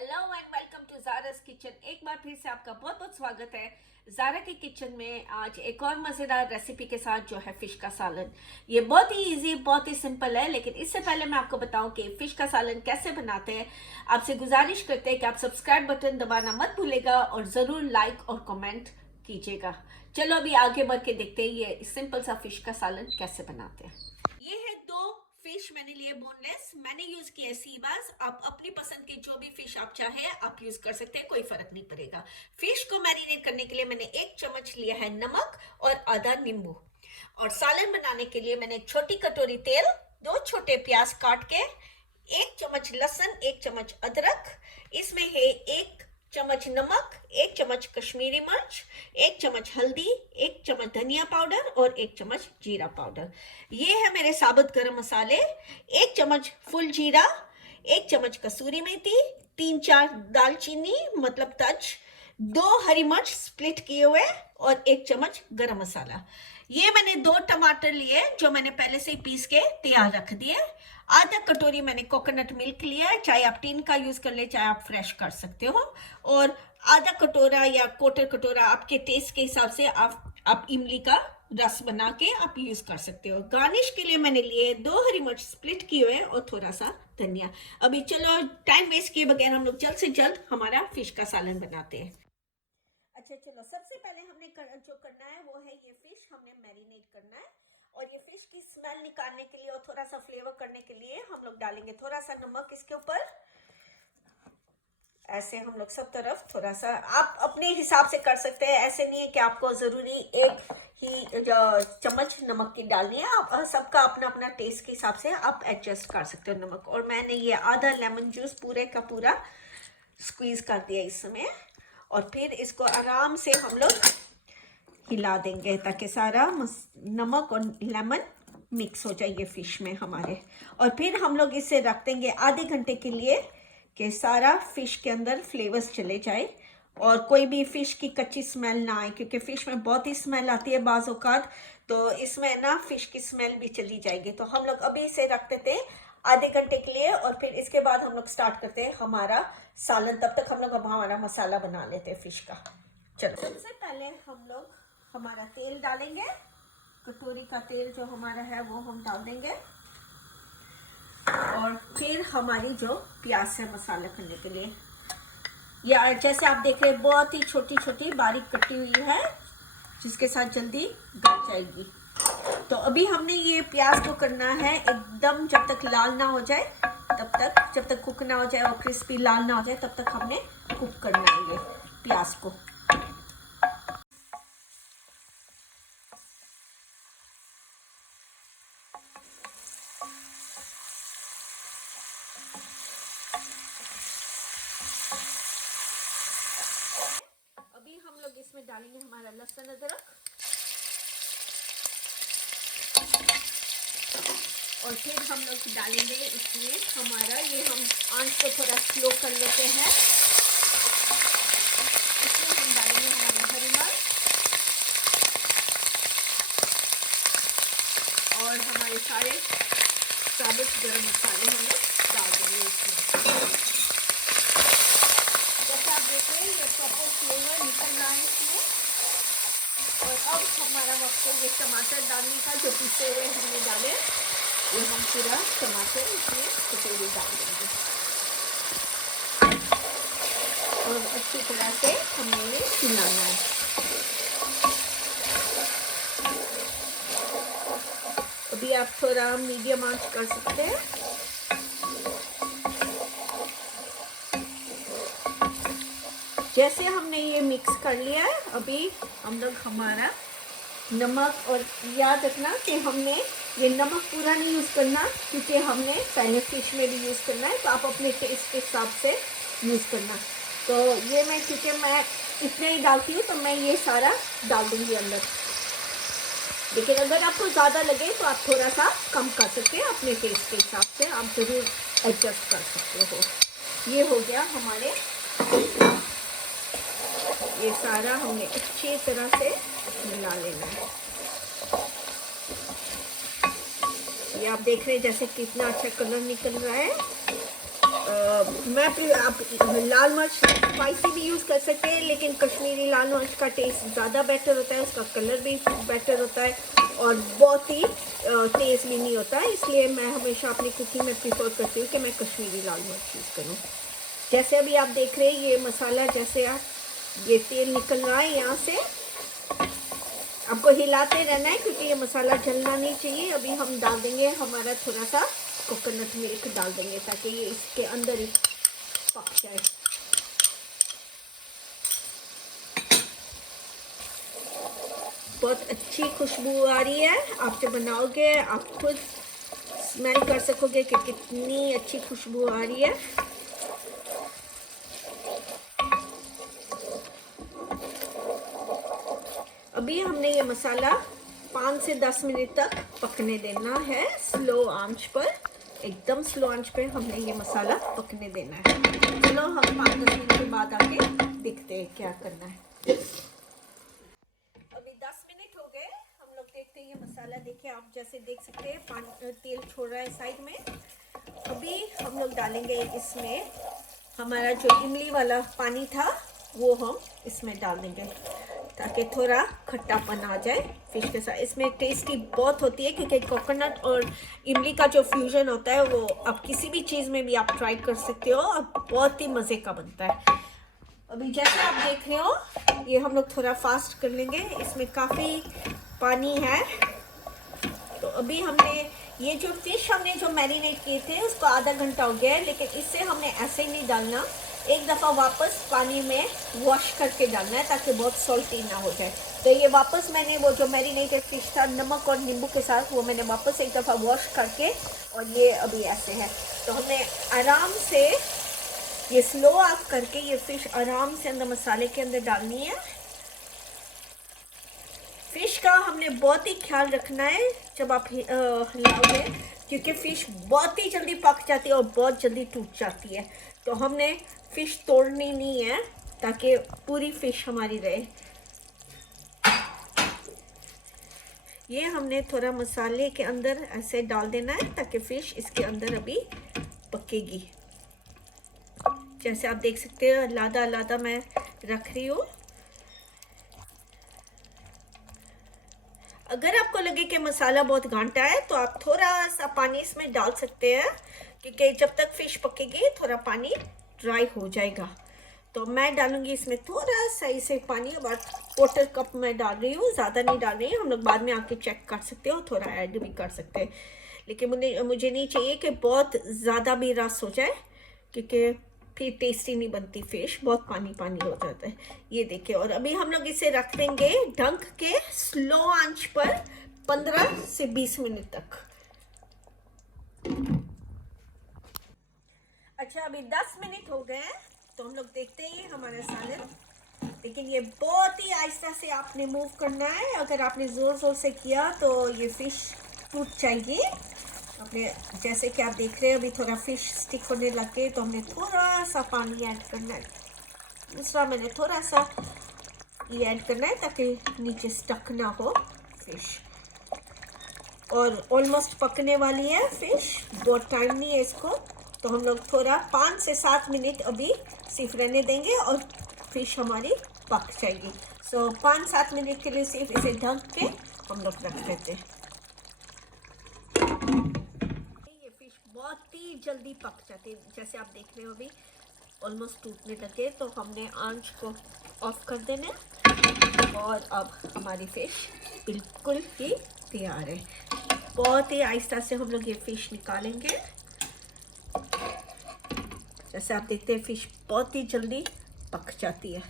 Hello and welcome to Zara's kitchen. एक बार फिर से आपका बहुत बहुत स्वागत है ज़ारा के किचन में। आज एक और मज़ेदार रेसिपी के साथ जो है फ़िश का सालन। ये बहुत ही इजी, बहुत ही सिंपल है, लेकिन इससे पहले मैं आपको बताऊं कि फ़िश का सालन कैसे बनाते हैं। आपसे गुजारिश करते हैं कि आप सब्सक्राइब बटन दबाना मत भूलेगा और ज़रूर लाइक और कमेंट कीजिएगा। चलो अभी आगे बढ़ के देखते हैं ये सिंपल सा फ़िश का सालन कैसे बनाते हैं। ये है दो फिश मैंने लिए बोनलेस। मैंने यूज किया सी बास। आप अपनी पसंद की जो भी फिश आप चाहे आप यूज कर सकते हैं, कोई फर्क नहीं पड़ेगा। फिश को मैरिनेट करने के लिए मैंने 1 चम्मच लिया है नमक और आधा नींबू। और सालन बनाने के लिए मैंने छोटी कटोरी तेल, 2 छोटे प्याज काट के, 1 चम्मच लहसुन, 1 चम्मच अदरक, इसमें है 1 चम्मच नमक, 1 चम्मच कश्मीरी मिर्च, 1 चम्मच हल्दी, 1 चम्मच धनिया पाउडर और 1 चम्मच जीरा पाउडर। ये है मेरे साबुत गरम मसाले। 1 चम्मच फुल जीरा, 1 चम्मच कसूरी मेथी, 3-4 दालचीनी मतलब तज, 2 हरी मिर्च स्प्लिट किए हुए और 1 चम्मच गरम मसाला। ये मैंने 2 टमाटर लिए जो मैंने पहले से ही पीस के तैयार रख दिए। आधा कटोरी मैंने कोकोनट मिल्क लिया है, चाहे आप टीन का यूज कर ले चाहे आप फ्रेश कर सकते हो। और आधा कटोरा या क्वार्टर कटोरा आपके टेस्ट के हिसाब से आप इमली का रस बना के आप यूज कर सकते हो। गार्निश के लिए मैंने लिए 2 हरी मिर्च स्प्लिट किए हुए और थोड़ा सा धनिया। अभी चलो टाइम वेस्ट किए बगैर हम लोग जल्द से जल्द हमारा फिश का सालन बनाते हैं। अच्छा चलो, सबसे पहले हमने जो करना है वो है ये फिश हमने मैरिनेट करना है। और ये फिश की स्मेल निकालने के लिए और थोड़ा सा फ्लेवर करने के लिए हम लोग डालेंगे थोड़ा सा नमक इसके ऊपर। ऐसे हम लोग सब तरफ थोड़ा सा, आप अपने हिसाब से कर सकते हैं। ऐसे नहीं है कि आपको जरूरी एक ही चम्मच नमक की डालनी है। आप सबका अपना अपना टेस्ट के हिसाब से आप एडजस्ट कर सकते हो नमक। और मैंने ये आधा लेमन जूस पूरे का पूरा स्क्वीज कर दिया इसमें। और फिर इसको आराम से हम लोग हिला देंगे ताकि सारा नमक और लेमन मिक्स हो जाए ये फिश में हमारे। और फिर हम लोग इसे रख देंगे आधे घंटे के लिए कि सारा फिश के अंदर फ्लेवर्स चले जाए और कोई भी फिश की कच्ची स्मेल ना आए, क्योंकि फिश में बहुत ही स्मेल आती है बाज़ औक़ात। तो इसमें ना फिश की स्मेल भी चली जाएगी। तो हम लोग अभी इसे रख देते हैं आधे घंटे के लिए और फिर इसके बाद हम लोग स्टार्ट करते हैं हमारा सालन। तब तक हम लोग अब हमारा मसाला बना लेते हैं फिश का। चलो, सबसे पहले हम लोग हमारा तेल डालेंगे। कटोरी का तेल जो हमारा है वो हम डाल देंगे। और फिर हमारी जो प्याज है मसाला करने के लिए, या जैसे आप देख रहे हैं बहुत ही छोटी छोटी बारीक कटी हुई है जिसके साथ जल्दी गल जाएगी। तो अभी हमने ये प्याज को करना है एकदम जब तक लाल ना हो जाए तब तक, जब तक कुक ना हो जाए और क्रिस्पी लाल ना हो जाए तब तक हमने कुक करना है ये प्याज को। अभी हम लोग इसमें डालेंगे हमारा लहसुन अदरक और फिर हम लोग डालेंगे इसमें हमारा, ये हम आंच को थोड़ा स्लो कर लेते हैं। इसमें हम डालेंगे हमारी हरी मिर्च और हमारे सारे साबुत गरम मसाले हम लोग डाल देंगे इसमें। जैसे आप देख रहे हैं ये प्रॉपर फ्लेवर निकल रहा है इसमें। और अब हमारा वक्त है ये टमाटर डालने का, जो पीछे हुए हमने डाले, ये हम पूरा टमाटर इसमें कटोरी डाल देंगे और अच्छी तरह से हमें ये मिलाना है। अभी आप थोड़ा मीडियम आंच कर सकते हैं। जैसे हमने ये मिक्स कर लिया है, अभी हम लोग हमारा नमक, और याद रखना कि हमने ये नमक पूरा नहीं यूज़ करना क्योंकि हमने पहले फिश में भी यूज़ करना है। तो आप अपने टेस्ट के हिसाब से यूज़ करना। तो ये मैं, क्योंकि मैं इतने ही डालती हूँ तो मैं ये सारा डाल दूँगी अंदर। लेकिन अगर आपको ज़्यादा लगे तो आप थोड़ा सा कम कर सकते हैं, अपने टेस्ट के हिसाब से आप ज़रूर एडजस्ट कर सकते हो। ये हो गया हमारे, ये सारा हमने अच्छी तरह से मिला लेना है। ये आप देख रहे हैं जैसे कितना अच्छा कलर निकल रहा है। आप लाल मिर्च स्पाइसी भी यूज़ कर सकते हैं, लेकिन कश्मीरी लाल मिर्च का टेस्ट ज़्यादा बेटर होता है, उसका कलर भी बेटर होता है और बहुत ही तेज़ भी नहीं होता है। इसलिए मैं हमेशा अपनी कुकिंग में प्रीफर करती हूँ कि मैं कश्मीरी लाल मिर्च यूज़ करूँ। जैसे अभी आप देख रहे हैं ये मसाला, जैसे आप ये तेल निकल रहा है यहाँ से, आपको हिलाते रहना है क्योंकि ये मसाला जलना नहीं चाहिए। अभी हम डाल देंगे हमारा थोड़ा सा कोकोनट मिल्क डाल देंगे ताकि ये इसके अंदर ही पक जाए। बहुत अच्छी खुशबू आ रही है। आप जब बनाओगे आप खुद स्मेल कर सकोगे कि कितनी अच्छी खुशबू आ रही है। अभी हमने ये मसाला 5 से 10 मिनट तक पकने देना है, स्लो आंच पर, एकदम स्लो आंच पे हमने ये मसाला पकने देना है। चलो हम 5-10 मिनट के बाद आके देखते हैं क्या करना है। अभी 10 मिनट हो गए, हम लोग देखते हैं ये मसाला। देखिए आप जैसे देख सकते हैं पानी तेल छोड़ रहा है साइड में। अभी हम लोग डालेंगे इसमें हमारा जो इमली वाला पानी था वो हम इसमें डाल देंगे ताकि थोड़ा खट्टापन आ जाए फिश के साथ। इसमें टेस्टी बहुत होती है क्योंकि कोकोनट और इमली का जो फ्यूजन होता है वो आप किसी भी चीज़ में भी आप ट्राई कर सकते हो और बहुत ही मज़े का बनता है। अभी जैसे आप देख रहे हो ये हम लोग थोड़ा फास्ट कर लेंगे, इसमें काफ़ी पानी है। तो अभी हमने ये जो फिश हमने जो मैरिनेट किए थे उसको आधा घंटा हो गया है, लेकिन इससे हमने ऐसे ही नहीं डालना, एक दफ़ा वापस पानी में वॉश करके डालना है ताकि बहुत सॉल्टी ना हो जाए। तो ये वापस मैंने वो जो मैरिनेटेड फिश था नमक और नींबू के साथ वो मैंने वापस एक दफ़ा वॉश करके, और ये अभी ऐसे है। तो हमने आराम से ये स्लो ऑफ करके ये फिश आराम से अंदर मसाले के अंदर डालनी है। फिश का हमने बहुत ही ख्याल रखना है जब आप हिलाओगे, क्योंकि फिश बहुत ही जल्दी पक जाती है और बहुत जल्दी टूट जाती है। तो हमने फिश तोड़नी नहीं है ताकि पूरी फिश हमारी रहे। ये हमने थोड़ा मसाले के अंदर ऐसे डाल देना है ताकि फिश इसके अंदर अभी पकेगी। जैसे आप देख सकते हो लादा लादा मैं रख रही हूँ। अगर आपको लगे कि मसाला बहुत गांठा है तो आप थोड़ा सा पानी इसमें डाल सकते हैं, क्योंकि जब तक फिश पकेगी थोड़ा पानी ड्राई हो जाएगा। तो मैं डालूंगी इसमें थोड़ा सा इसे पानी, अब 1/4 कप मैं डाल रही हूँ, ज़्यादा नहीं डाल रही हूँ। हम लोग बाद में आके चेक कर सकते हो, थोड़ा ऐड भी कर सकते हैं, लेकिन मुझे नहीं चाहिए कि बहुत ज़्यादा भी रस हो जाए क्योंकि फिर टेस्टी नहीं बनती फिश, बहुत पानी पानी हो जाता है। ये देखिए, और अभी हम लोग इसे रख देंगे ढक के स्लो आंच पर 15 से 20 मिनट तक। अच्छा अभी 10 मिनट हो गए, तो हम लोग देखते हैं हमारा सालन, लेकिन ये बहुत ही आहिस्ता से आपने मूव करना है। अगर आपने ज़ोर ज़ोर से किया तो ये फिश टूट जाएगी। अपने जैसे कि आप देख रहे हैं अभी थोड़ा फिश स्टिक होने लग गए, तो हमने थोड़ा सा पानी ऐड करना है। दूसरा मैंने थोड़ा सा ये ऐड करना है ताकि नीचे स्टक ना हो फिश। और ऑलमोस्ट पकने वाली है फिश, बहुत टाइम नहीं है इसको, तो हम लोग थोड़ा 5 से 7 मिनट अभी सिर्फ रहने देंगे और फिश हमारी पक जाएगी। सो 5-7 मिनट के लिए सिर्फ इसे ढक के हम लोग रख देते हैं। बहुत ही जल्दी पक जाती है, जैसे आप देख रहे हो अभी ऑलमोस्ट टूटने लगे, तो हमने आंच को ऑफ कर देना और अब हमारी फिश बिल्कुल ही तैयार है। बहुत ही आहिस्ता से हम लोग ये फिश निकालेंगे। जैसे आप देखते हैं फिश बहुत ही जल्दी पक जाती है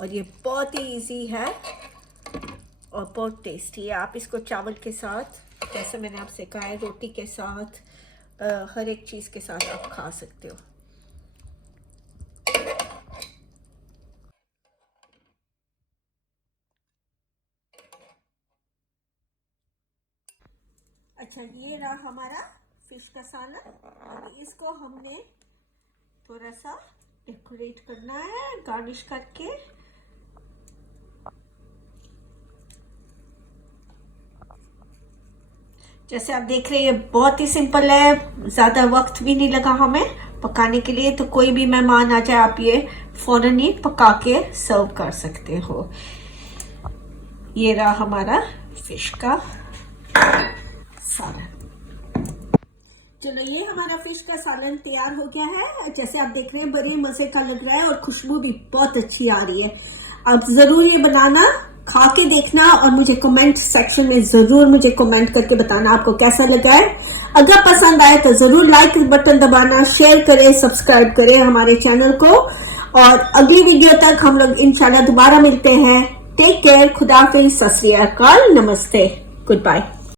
और ये बहुत ही इजी है और बहुत टेस्टी है। आप इसको चावल के साथ, जैसे मैंने आपसे कहा है, रोटी के साथ, हर एक चीज़ के साथ आप खा सकते हो। अच्छा ये रहा हमारा फिश का सालन। अब इसको हमने थोड़ा सा डेकोरेट करना है गार्निश करके। जैसे आप देख रहे हैं ये बहुत ही सिंपल है, ज़्यादा वक्त भी नहीं लगा हमें पकाने के लिए, तो कोई भी मेहमान आ जाए आप ये फौरन ही पका के सर्व कर सकते हो। ये रहा हमारा फिश का सालन। चलो ये हमारा फिश का सालन तैयार हो गया है। जैसे आप देख रहे हैं बड़े मजे का लग रहा है और खुशबू भी बहुत अच्छी आ रही है। आप जरूर ये बनाना, खा के देखना और मुझे कमेंट सेक्शन में जरूर मुझे कमेंट करके बताना आपको कैसा लगा है। अगर पसंद आए तो जरूर लाइक बटन दबाना, शेयर करें, सब्सक्राइब करें हमारे चैनल को। और अगली वीडियो तक हम लोग इंशाल्लाह दोबारा मिलते हैं। टेक केयर, खुदा हाफिज़, सत श्री अकाल, नमस्ते, गुड बाय।